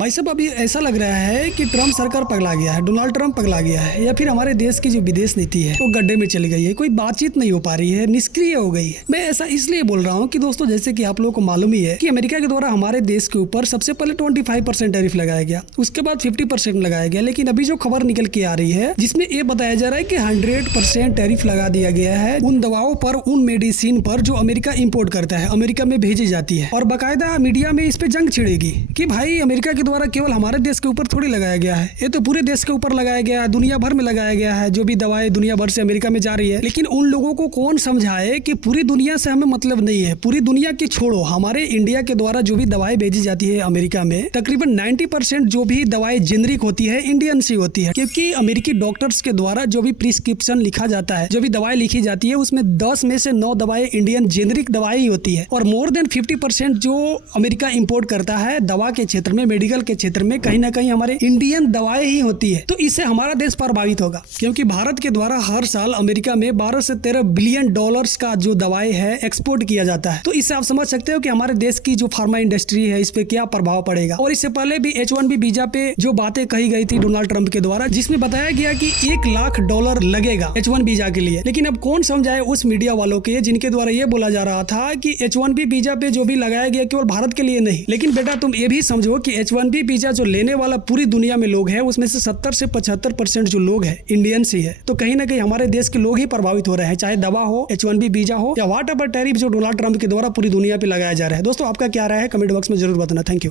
भाई साहब, अभी ऐसा लग रहा है कि ट्रम्प सरकार पगला गया है, डोनाल्ड ट्रम्प पगला गया है, या फिर हमारे देश की जो विदेश नीति है वो गड्ढे में चली गई है। कोई बातचीत नहीं हो पा रही है, निष्क्रिय हो गई है। मैं ऐसा इसलिए बोल रहा हूँ कि दोस्तों, जैसे कि आप लोगों को मालूम ही है कि अमेरिका के द्वारा हमारे देश के ऊपर सबसे पहले 25% टैरिफ लगाया गया, उसके बाद 50% लगाया गया। लेकिन अभी जो खबर निकल के आ रही है जिसमें ये बताया जा रहा है कि 100% टैरिफ लगा दिया गया है उन दवाओं पर, उन मेडिसिन पर जो अमेरिका इंपोर्ट करता है, अमेरिका में भेजी जाती है। और बाकायदा मीडिया में इस पे जंग छिड़ेगी कि भाई अमेरिका के द्वारा केवल हमारे देश के ऊपर थोड़ी लगाया गया है, ये तो पूरे देश के ऊपर लगाया गया है, दुनिया भर में लगाया गया है। जो भी दवाएं दुनिया भर से अमेरिका में जा रही है, लेकिन उन लोगों को कौन समझाए कि पूरी दुनिया से हमें मतलब नहीं है। पूरी दुनिया की छोड़ो, हमारे इंडिया के द्वारा जो भी दवाएं भेजी जाती है अमेरिका में, तकरीबन 90% जो भी दवाएं जेनरिक होती है, इंडियन सी होती है। क्योंकि अमेरिकी डॉक्टर्स के द्वारा जो भी प्रिस्क्रिप्शन लिखा जाता है, जो भी दवाएं लिखी जाती है, उसमें 10 में से 9 दवाएं इंडियन जेनरिक दवाएं ही होती है। और मोर देन 50% जो अमेरिका इंपोर्ट करता है दवा के क्षेत्र में, मेडिकल के क्षेत्र में, कहीं ना कहीं हमारे इंडियन दवाएं ही होती है। तो इससे हमारा देश प्रभावित होगा, क्योंकि भारत के द्वारा हर साल अमेरिका में 12 से 13 बिलियन डॉलर्स का जो दवाएं है एक्सपोर्ट किया जाता है। तो इससे आप समझ सकते हो कि हमारे देश की जो फार्मा इंडस्ट्री है इस पे क्या प्रभाव पड़ेगा। और इससे पहले भी H1B वीजा पे जो बातें कही गई थी डोनाल्ड ट्रंप के द्वारा, जिसमें बताया गया कि $1 लाख लगेगा H1 वीजा के लिए। लेकिन अब कौन समझाए उस मीडिया वालों के जिनके द्वारा ये बोला जा रहा था कि H1B वीजा पे जो भी लगाया गया केवल भारत के लिए नहीं। लेकिन बेटा, तुम ये भी समझो कि H1B वीजा जो लेने वाला पूरी दुनिया में लोग हैं, उसमें से 70 से 75% जो लोग हैं इंडियंस ही है। तो कहीं ना कहीं हमारे देश के लोग ही प्रभावित हो रहे हैं, चाहे दवा हो, H1B वीजा हो, या व्हाट एवर टैरिफ जो डोनाल्ड ट्रंप के द्वारा पूरी दुनिया पे लगाया जा रहा है। दोस्तों, आपका क्या राय है? कमेंट बॉक्स में जरूर बताना। Thank you.